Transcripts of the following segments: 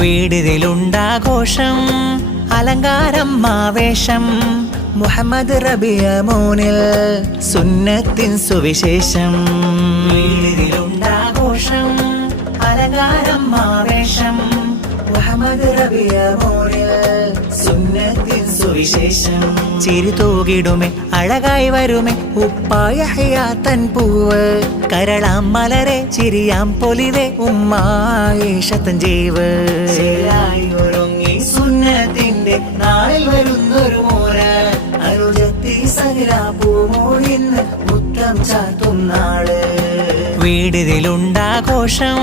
വീടിലുണ്ടാഘോഷം അലങ്കാരം ആവേശം മുഹമ്മദ് റബിയ മോനിൽ സുന്നത്തിൻ സുവിശേഷം. വീടിലുണ്ടാഘോഷം അലങ്കാരം ആവേശം മുഹമ്മദ് റബിയ മോനിൽ സുന്നത്തിൻ സുവിശേഷം. ചിരി തൂകിടുമേ അഴകായി വരുമേ ഉപ്പായ ഹയാത്തൻ പൂവ് കരളാം മലരെ ചിരിയാം പൊലിവേ ഉമ്മായിഷത്തൻ ജീവ്. ഒരുങ്ങി സുന്നത്തിന്റെ നാളിൽ വരുന്നൊരു മോര അനുജത്തി സകല പൂമോളിന്ന് മുത്തം ചാത്തും നാള്. വീടിലുണ്ടാഘോഷം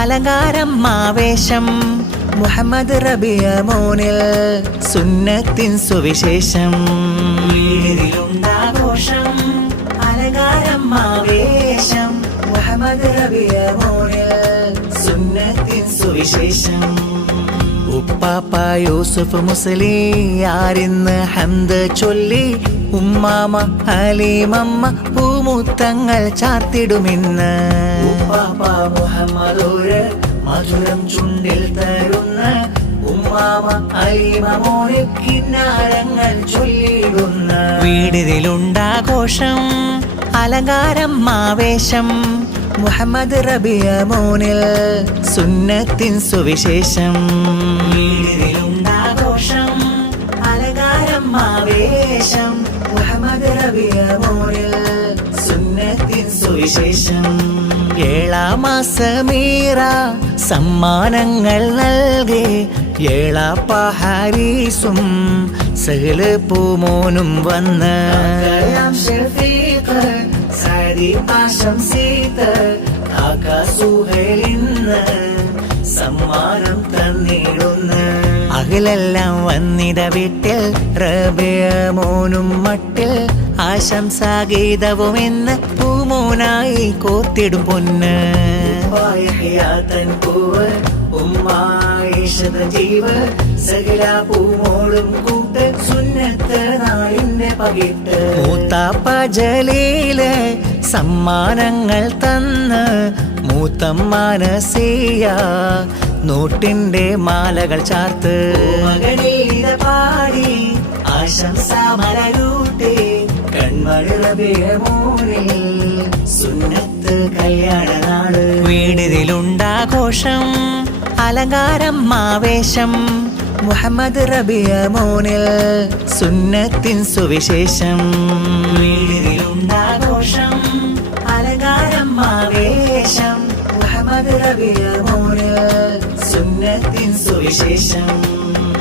അലങ്കാരം ആവേശം മുഹമ്മദ് റബിയ മോനിൽ സുന്നത്തിൻ സുവിശേഷം. വീടിലുണ്ടാഘോഷം അലങ്കാരം ആവേശം മുഹമ്മദ് റബിയ മോനിൽ സുന്നത്തിൻ സുവിശേഷം. ഉപ്പാപ്പ യൂസുഫ് മുസ്ലിയാരിന്ന് ഹംദ് ചൊല്ലി ഉമ്മാമ ഹലീമമ്മ പൂമുത്തങ്ങൾ ചാർത്തിടുമിന്ന്. ഉപ്പാപ്പ മുഹമ്മദോര് മധുരം ചുണ്ടിൽ തരുന്ന ഉമ്മാമ ഹലീമ മോനിൽ കിന്നാരങ്ങൾ ചൊല്ലിടുന്ന. വീടിലുണ്ടാഘോഷം അലങ്കാരം ആവേശം മുഹമ്മദ് റബിയ മോനിൽ സുന്നത്തിൻ സുവിശേഷം. വീടിലുണ്ടാഘോഷം അലങ്കാരം ആവേശം മുഹമ്മദ് റബിയ മോനിൽ സുന്നത്തിൻ സുവിശേഷം. ഏഴാം മാസമീറ സമ്മാനങ്ങൾ നൽകി ഏഴാപ്പ ഹാരീസും സഹല് പൂമോനും വന്ന് സമ്മാനം തന്നിടുന്ന. അഖിലെല്ലാം വന്നിട വീട്ടിൽ റബിയ മോനും മട്ടിൽ ആശംസാഗീതവും എന്ന് പൂമോനായി കോർത്തിടും പൊന്ന്. പൂവ് ഉമ്മായിഷത ജീവ് സകല പൂമോളും കൂട്ട് സുന്നത്ത് നാളിന്റെ പകിട്ട്. മൂത്താപ്പ ജലീല് സമ്മാനങ്ങൾ തന്ന് മൂത്തമ്മാനസിയ നോട്ടിന്റെ മാലകൾ ചാർത്ത്. മകനീത പാടി ആശംസ മലരൂട്ടി കൺമണി റബിയ മോനിൽ സുന്നത്ത് കല്യാണ നാള്. വീടിലുണ്ടാഘോഷം അലങ്കാരം ആവേശം മുഹമ്മദ് റബിയ മോനിൽ സുന്നത്തിൻ സുവിശേഷം. വീടിലുണ്ടാഘോഷം അലങ്കാരം ആവേശം മുഹമ്മദ് റബിയ മോനിൽ സുന്നത്തിൻ സുവിശേഷം.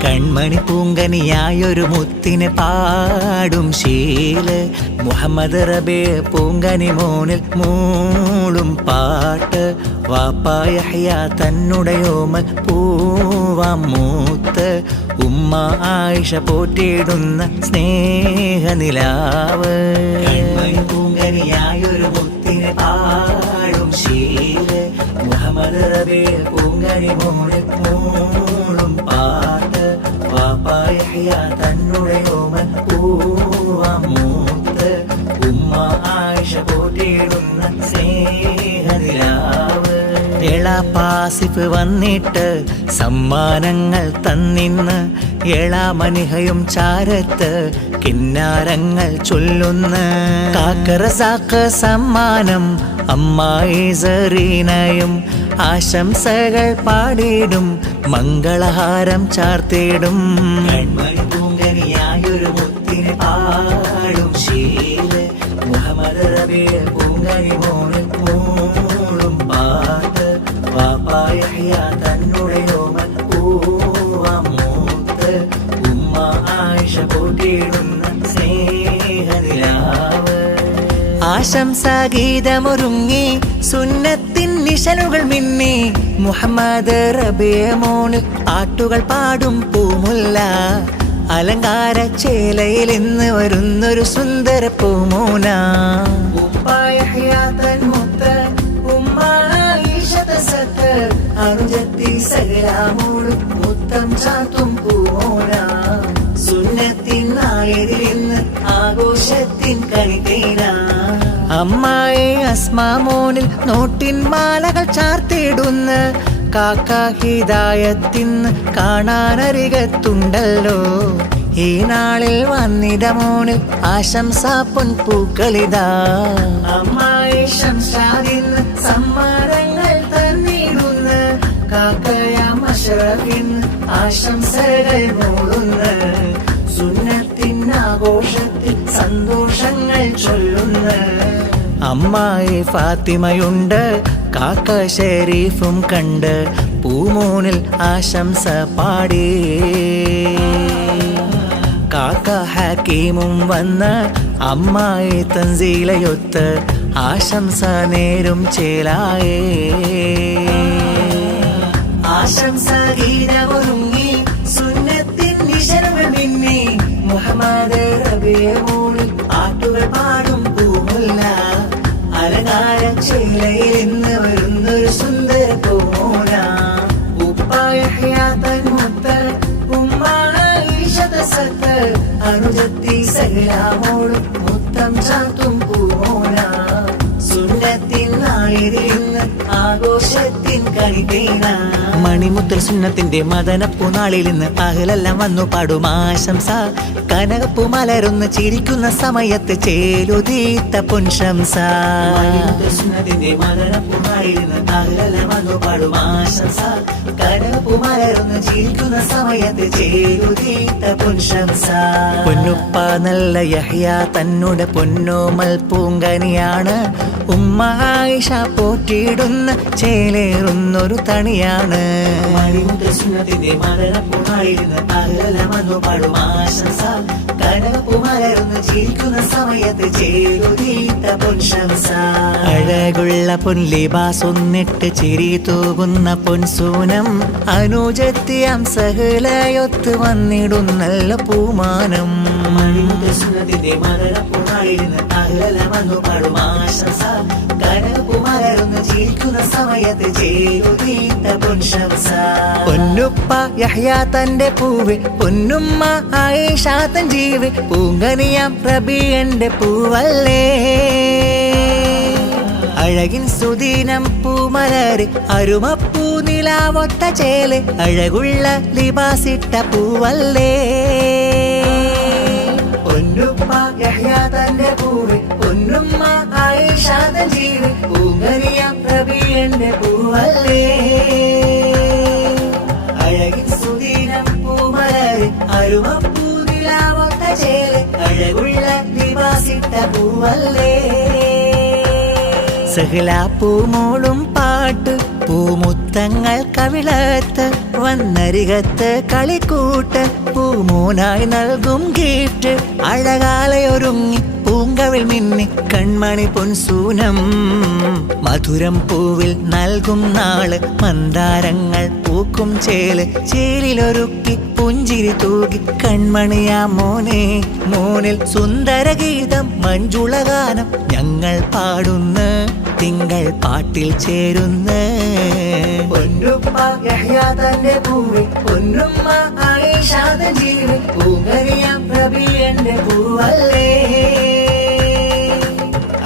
കൺമണി പൂങ്കനിയായൊരു മുത്തിനെ പാടും ശീല് മുഹമ്മദ് റബിയ പൂങ്കനി മോനിൽ മൂളും പാട്ട്. വാപ്പായ ഹയാ തന്നുടയോമൽ പൂവാം മൂത്ത് ഉമ്മ ആയിഷ പോറ്റിയിടുന്ന സ്നേഹനിലാവ്. കൺമണി പൂങ്കനിയായൊരു മുത്തിനെ പാടും ശീല് മുഹമ്മദ് റബിയ പൂങ്കനി മോനിൽ മൂളും പാട്ട്. വാപ്പായ ഹയാ തന്നുടയോമൽ പൂവാം മൂത്ത് ഉമ്മ ആയിഷ പോറ്റിയിടുന്ന സ്നേഹനിലാവ്. എളാപ്പാസിഫ് വന്നിട്ട് സമ്മാനങ്ങൾ തന്നിന്ന് എളാമനിഹയും ചാരത്ത് കിന്നാരങ്ങൾ ചൊല്ലുന്ന. കാക്കറസാക്ക് സമ്മാനം അമ്മായി സറീനയും ആശംസകൾ പാടിയിടും മംഗളഹാരം ചാർത്തിയിടും. കൺമണി പൂങ്കനിയായൊരു മുത്തിനെ പാടും ശീല് മുഹമ്മദ് റബിയ പൂങ്കനി മോനിൽ മൂളും പാട്ട്. വാപ്പായ ഹയാ തന്നുടയോമൽ പൂവാം മൂത്ത് ഉമ്മ ആയിഷ പോറ്റിയിടുന്ന സ്നേഹനിലാവ്. ആശംസാഗീതമൊരുങ്ങി സുന്നത്തിൻ നിശലുകൾ മിന്നി മുഹമ്മദ് റബിയ മോനിൽ പാട്ടുകൾ പാടും പൂമുല്ല. അലങ്കാര ചേലയിൽ ഇന്ന് വരുന്നൊരു സുന്ദര പൂമോന. ഉപ്പായ ഹയാത്തൻ മുത്ത് ഉമ്മായിഷത സത്ത് അനുജത്തി സകലാമോളും മുത്തം ചാത്തും പൂമോന. സുന്നത്തിൻ നായരിൽ ഇന്ന് ആഘോഷത്തിൻ കണിതേന. അമ്മായി അസ്മാമോനിൽ നോട്ടിൻ മാലകൾ ചാർത്തിടുന്ന കാക്ക ഹിദായത്തിന്ന് കാണാനരികത്തുണ്ടല്ലോ. ഈ നാളിൽ വന്നിട മോനിൽ ആശംസ പൊൻപൂക്കളിതാ. അമ്മായി ശംസാദിന്ന് സമ്മാനങ്ങൾ തന്നിടുന്ന കാക്കയാം അഷ്റഫിന്ന് ആശംസകൾ മൂളുന്ന. സുന്നത്തിനാഘോഷത്തിൽ സന്തോഷങ്ങൾ ചൊല്ലുന്ന അമ്മായി ഫാത്തിമയുണ്ട്, കാക്ക ഷെരീഫും കണ്ട് പൂമോനിൽ ആശംസ പാടി. കാക്ക ഹക്കീമും വന്ന് അമ്മായി തൻസീലയൊത്ത് ആശംസ നേരും ചേലായേ. ആശംസ ഗീതമൊരുങ്ങി സുന്നത്തിൻ നിശരങ്ങൾ മിന്നി. മുഹമ്മദ് റബിയമോളിൽ ആട്ടുകൾ പാടും പൂമുല്ല. അലങ്കാര ചേലയിൽ ഇന്ന് വരുന്നൊരു സുന്ദര പൂമോന. ഉപ്പായ ഹയാത്തൻമുത്ത് ഉമ്മായിഷതസത്ത് അനുജത്തി സഹലാമോളും മുത്തം ചാത്തും പൂമോന. സുന്നത്തിൻ നാളിൽ ഇന്ന് ആഘോഷത്തിൻ കണിതേന. മണിമുത്തൽ സുന്നത്തിന്റെ മദനപ്പൂ നാളിൽ ഇന്ന് അഹലെല്ലാം വന്നു പാടും ആശംസ. കനകപ്പൂ മലരുന്ന് ചിരിക്കുന്ന സമയത്ത് ചേലുതീത്ത പൊൻശംസ. സുന്നത്തിന്റെ മദനപ്പൂ നാളിൽ ഇന്ന് അഹലെല്ലാം വന്നു പാടും ആശംസ. കനകപ്പൂ മലരുന്ന് ചിരിക്കുന്ന സമയത്ത് ചേലുതീത്ത പൊൻശംസ. പൊന്നുപ്പ നല്ല യഹ്യ തന്നോട് പൊന്നോമൽ പൂങ്കനിയാണ്. ഉമ്മ ആയിഷ പോറ്റിയിടുന്ന ചേലേറുന്നൊരു തണിയാണ്. സുന്നത്തിന്റെ മദനപ്പൂ നാളിൽ ഇന്ന് അഹലെല്ലാം വന്നു പാടും ആശംസ. കനകപ്പൂ മലരുന്ന് ചിരിക്കുന്ന സമയത്ത് ചേലുതീത്ത പൊൻശംസ. അഴകുള്ള പൊൻലിബാസ് ഒന്നിട്ട് ചിരി തൂകുന്ന പൊൻസൂനം. അനുജത്തിയാം സഹലയൊത്ത് വന്നിടുന്നല്ല പൂമാനം. സുന്നത്തിന്റെ മദനപ്പൂ നാളിൽ ഇന്ന് അഹലെല്ലാം വന്നു പാടും ആശംസ. കനകപ്പൂ മലരുന്ന് ചിരിക്കുന്ന സമയത്ത് ചേലുതീത്ത പൊൻശംസ. പൊന്നുപ്പ യഹ്യ തന്റെ പൂവ്, പൊന്നുമ്മ ആയിഷ തൻ ജീവ്. പൂങ്കനിയാം റബീഅന്റെ പൂവല്ലേ. അഴകിൻ സുദീനം പൂമലര് അരുമപ്പൂ നിലാവൊത്ത ചേല്. അഴകുള്ള ലിബാസിട്ട പൂവല്ലേ. പൊന്നുപ്പ യഹ്യ തന്റെ പൂവ്, പൊന്നുമ്മ ആയിഷ തൻ ജീവ്. പൂങ്കനിയാം റബീഅന്റെ പൂവല്ലേ. അഴകിൻ സുദീനം പൂമലര് അരുമപ്പൂ നിലാവൊത്ത ചേല്. അഴകുള്ള ലിബാസിട്ട പൂവല്ലേ. സഹലാ പൂമോളും പാട്ട് പൂമുത്തങ്ങൾ കവിളത്ത് വന്നരികത്ത് കളിക്കൂട്ട്. പൂമോനായി നൽകും ഗിഫ്റ്റ് അഴകാലയൊരുങ്ങി പൂങ്കവിൾ മിന്നി കൺമണി പൊൻസൂനം. മധുരം പൂവിൽ നൽകും നാള് മന്ദാരങ്ങൾ പൂക്കും ചേല്. ചേലിലൊരുക്കി പുഞ്ചിരി തൂകി കൺമണിയാ മോനെ. മോനിൽ സുന്ദരഗീതം മഞ്ജുളഗാനം ഞങ്ങൾ പാടുന്ന. തിങ്കൾ പാട്ടിൽ ചേരുന്ന. പൊന്നുപ്പ യഹ്യ തന്റെ പൂവ്, പൊന്നുമ്മ ആയിഷ തൻ ജീവ്. പൂങ്കനിയാം റബീഅന്റെ പൂവല്ലേ.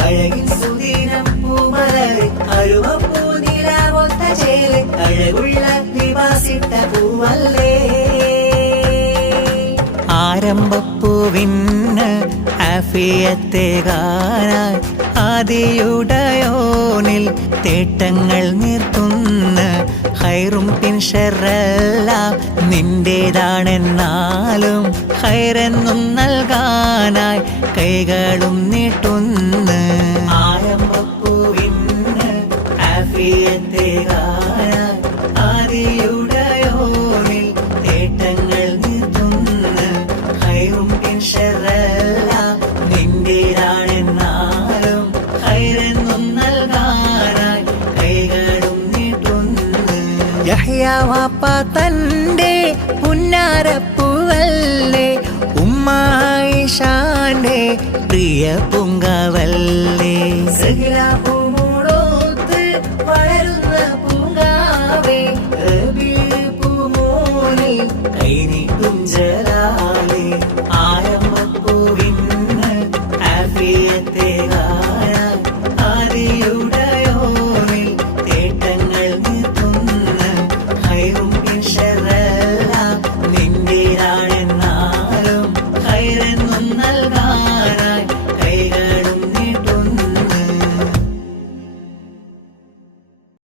അഴകിൻ സുദീനം പൂമലര് അരുമപ്പൂ നിലാവൊത്ത ചേല്. അഴകുള്ള ലിബാസിട്ട പൂവല്ലേ. ആരംഭപ്പൂവിന് ആഫിയത്തേകാനായി ആദിയുടയോനിൽ തേട്ടങ്ങൾ നിർത്തുന്ന. ഹൈറും പിൻഷറെല്ലാം നിന്റേതാണെന്നാലും ഹൈറെന്നും നൽകാനായി കൈകളും നീട്ടുന്ന. ആരംഭപ്പൂവിന് ആഫിയത്തേകാനായി ആദിയുടയോനിൽ തേട്ടങ്ങൾ നിർത്തുന്ന. ഹൈറും പിൻഷറെല്ലാം നിന്റേതാണെന്നാലും ഹൈറെന്നും നൽകാനായി കൈകളും നീട്ടുന്ന. യഹ്യ വാപ്പ തന്റെ പുന്നാരപ്പൂവല്ലേ. ഉമ്മ ആയിഷാന്റെ പ്രിയ